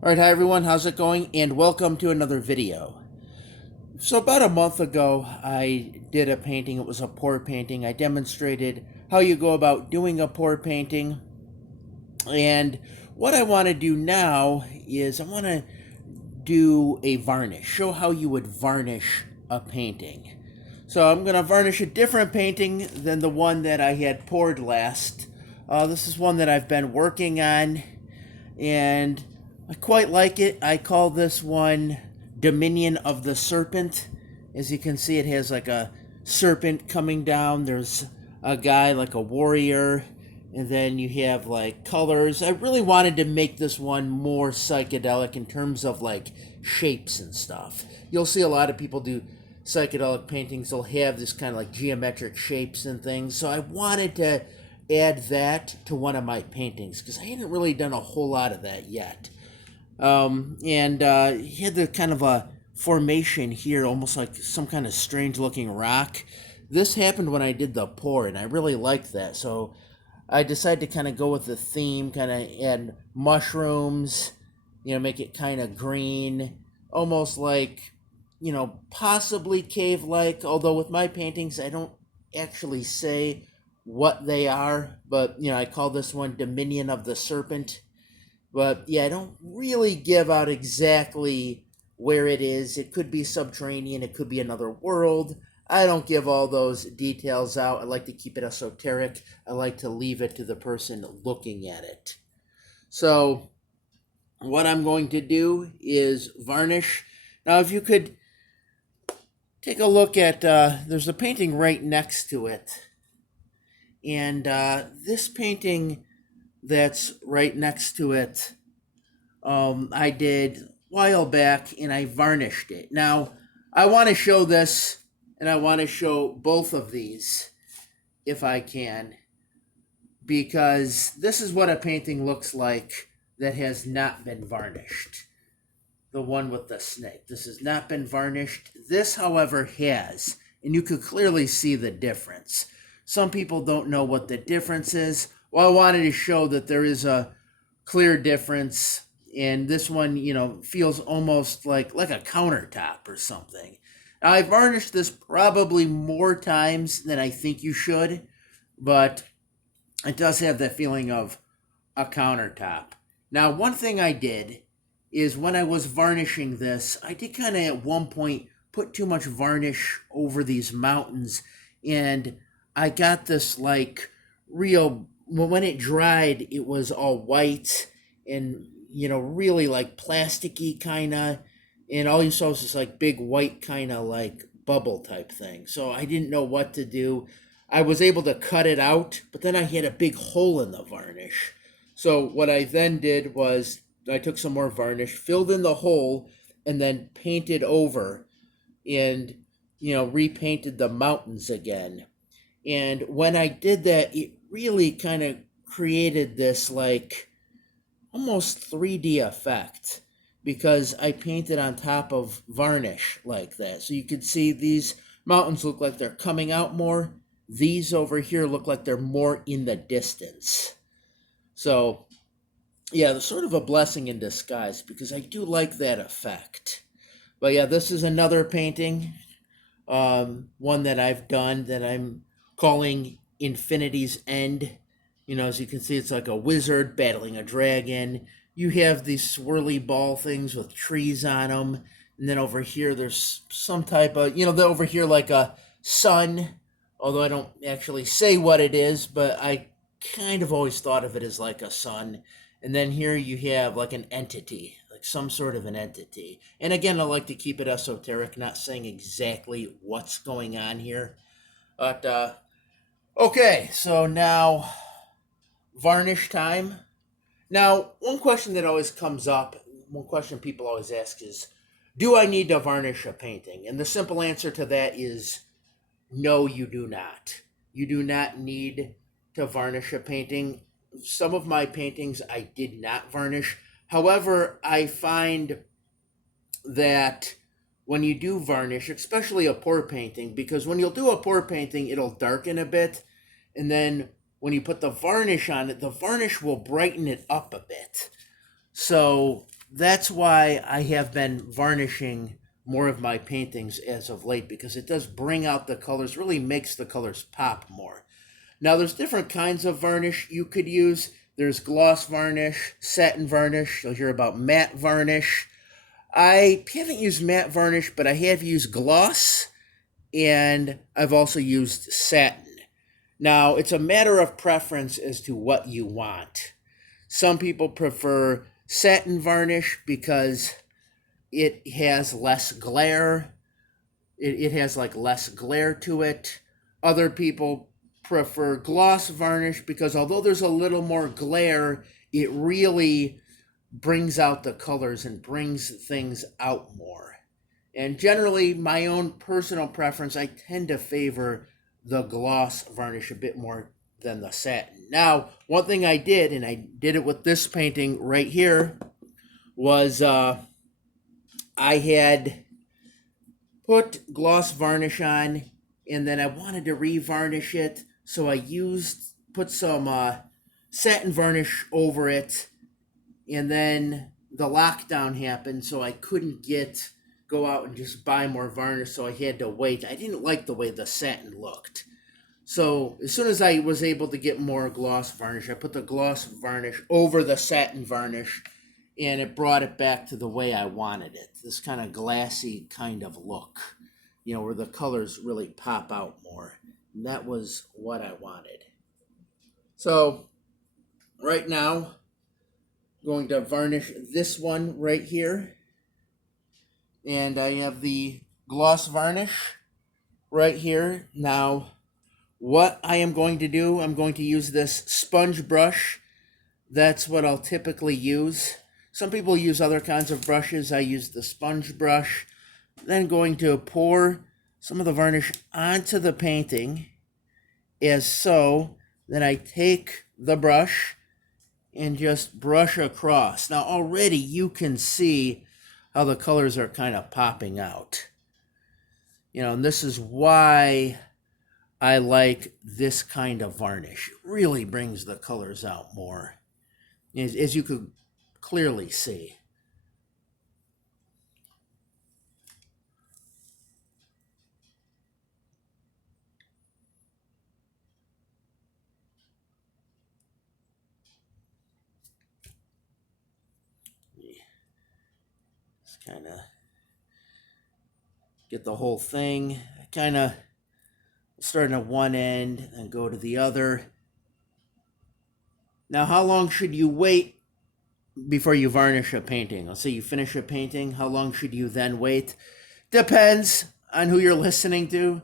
Alright, hi everyone, how's it going? And welcome to another video. So about a month ago, I did a painting. It was a pour painting. I demonstrated how you go about doing a pour painting. And what I want to do now is I want to do a varnish, show how you would varnish a painting. So I'm going to varnish a different painting than the one that I had poured last. This is one that I've been working on, and I quite like it. I call this one Dominion of the Serpent. As you can see, it has like a serpent coming down. There's a guy like a warrior, and then you have like colors. I really wanted to make this one more psychedelic in terms of like shapes and stuff. You'll see a lot of people do psychedelic paintings. They'll have this kind of like geometric shapes and things. So I wanted to add that to one of my paintings because I hadn't really done a whole lot of that yet. And he had the kind of a formation here, almost like some kind of strange looking rock. This happened when I did the pour, and I really liked that. So I decided to kind of go with the theme, kind of add mushrooms, make it kind of green, almost like, possibly cave like. Although with my paintings, I don't actually say what they are, but, I call this one Dominion of the Serpent. But yeah, I don't really give out exactly where it is. It could be subterranean, it could be another world. I don't give all those details out. I like to keep it esoteric. I like to leave it to the person looking at it. So, what I'm going to do is varnish. Now, if you could take a look at, there's a painting right next to it. And this painting that's right next to it, I did a while back, and I varnished it. Now, I want to show this, and I want to show both of these if I can, because this is what a painting looks like that has not been varnished. The one with the snake. This has not been varnished. This, however, has, and you could clearly see the difference. Some people don't know what the difference is. Well, I wanted to show that there is a clear difference, and this one, feels almost like a countertop or something. Now, I varnished this probably more times than I think you should, but it does have that feeling of a countertop. Now, one thing I did is when I was varnishing this, I did kind of at one point put too much varnish over these mountains, and I got this like real, when it dried, it was all white and, really like plasticky kind of, and all you saw was this like big white kind of like bubble type thing. So I didn't know what to do. I was able to cut it out, but then I had a big hole in the varnish. So what I then did was I took some more varnish, filled in the hole, and then painted over and, repainted the mountains again. And when I did that, it really kind of created this like almost 3D effect because I painted on top of varnish like that. So you could see these mountains look like they're coming out more. These over here look like they're more in the distance. So, yeah, it's sort of a blessing in disguise because I do like that effect. But yeah, this is another painting, one that I've done that I'm calling Infinity's End. As you can see, it's like a wizard battling a dragon. You have these swirly ball things with trees on them. And then over here, there's some type of, over here like a sun, although I don't actually say what it is, but I kind of always thought of it as like a sun. And then here you have like an entity, like some sort of an entity. And again, I like to keep it esoteric, not saying exactly what's going on here. But, okay, so now varnish time. Now, one question that always comes up, one question people always ask is, do I need to varnish a painting? And the simple answer to that is no, you do not. You do not need to varnish a painting. Some of my paintings I did not varnish. However, I find that when you do varnish, especially a pour painting, because when you'll do a pour painting, it'll darken a bit. And then when you put the varnish on it, the varnish will brighten it up a bit. So that's why I have been varnishing more of my paintings as of late, because it does bring out the colors, really makes the colors pop more. Now, there's different kinds of varnish you could use. There's gloss varnish, satin varnish. You'll hear about matte varnish. I haven't used matte varnish, but I have used gloss, and I've also used satin. Now, it's a matter of preference as to what you want. Some people prefer satin varnish because it has less glare. It has like less glare to it. Other people prefer gloss varnish because although there's a little more glare, it really brings out the colors and brings things out more. And generally, my own personal preference, I tend to favor the gloss varnish a bit more than the satin. Now, one thing I did, and I did it with this painting right here, was I had put gloss varnish on, and then I wanted to revarnish it, so I put some satin varnish over it, and then the lockdown happened, so I couldn't go out and just buy more varnish, so I had to wait. I didn't like the way the satin looked. So as soon as I was able to get more gloss varnish, I put the gloss varnish over the satin varnish, and it brought it back to the way I wanted it. This kind of glassy kind of look, where the colors really pop out more. And that was what I wanted. So right now, I'm going to varnish this one right here. And I have the gloss varnish right here. Now, what I am going to do, I'm going to use this sponge brush. That's what I'll typically use. Some people use other kinds of brushes. I use the sponge brush. Then going to pour some of the varnish onto the painting as so. Then I take the brush and just brush across. Now already you can see how the colors are kind of popping out. And this is why I like this kind of varnish. It really brings the colors out more, as you could clearly see. Just kind of get the whole thing kind of starting at one end and go to the other. Now, how long should you wait before you varnish a painting? Let's say you finish a painting. How long should you then wait? Depends on who you're listening to.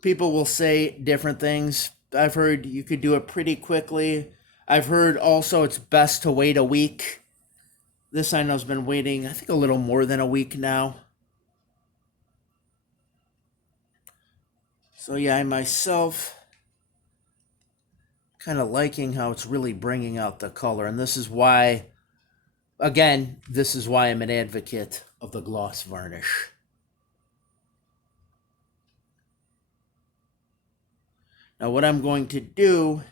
People will say different things. I've heard you could do it pretty quickly. I've heard also it's best to wait a week. This I know has been waiting, I think, a little more than a week now. So yeah, I myself kind of liking how it's really bringing out the color. And this is why, again, this is why I'm an advocate of the gloss varnish. Now what I'm going to do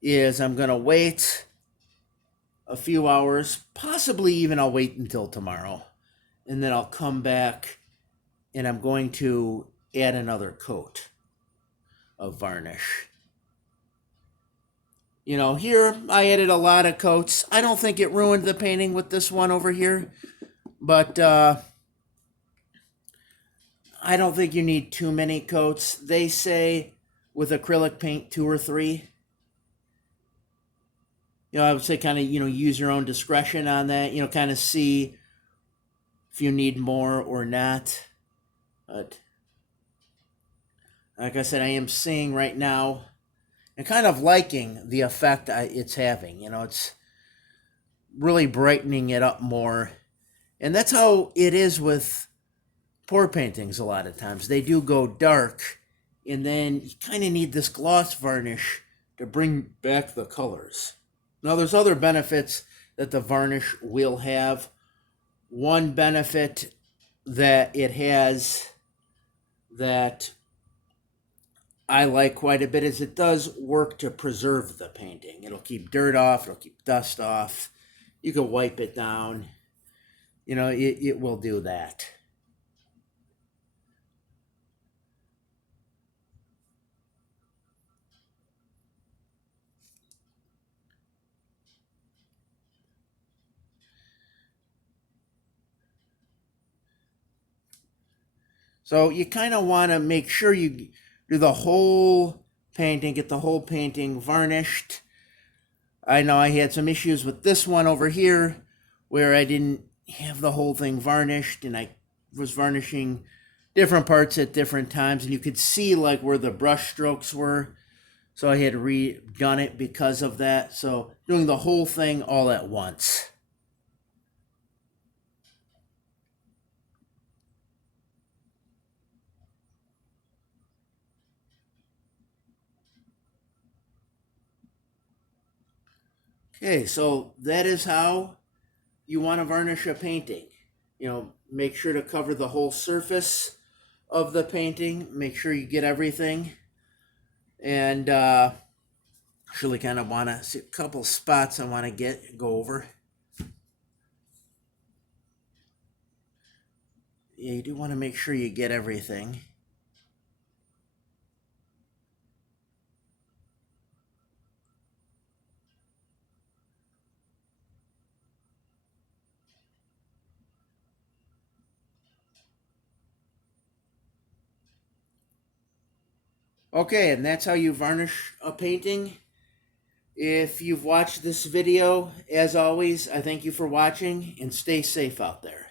is I'm going to wait a few hours, possibly even I'll wait until tomorrow, and then I'll come back and I'm going to add another coat of varnish. Here I added a lot of coats. I don't think it ruined the painting with this one over here, but I don't think you need too many coats. They say with acrylic paint 2 or 3. I would say kind of, use your own discretion on that, kind of see if you need more or not. But like I said, I am seeing right now and kind of liking the effect it's having. It's really brightening it up more. And that's how it is with pour paintings a lot of times. They do go dark, and then you kind of need this gloss varnish to bring back the colors. Now, there's other benefits that the varnish will have. One benefit that it has that I like quite a bit is it does work to preserve the painting. It'll keep dirt off, it'll keep dust off. You can wipe it down. it will do that. So you kind of want to make sure you do the whole painting, get the whole painting varnished. I know I had some issues with this one over here where I didn't have the whole thing varnished, and I was varnishing different parts at different times, and you could see like where the brush strokes were. So I had redone it because of that. So doing the whole thing all at once. Okay, so that is how you want to varnish a painting. Make sure to cover the whole surface of the painting. Make sure you get everything. And actually kind of want to see a couple spots I want to go over. Yeah, you do want to make sure you get everything. Okay, and that's how you varnish a painting. If you've watched this video, as always, I thank you for watching and stay safe out there.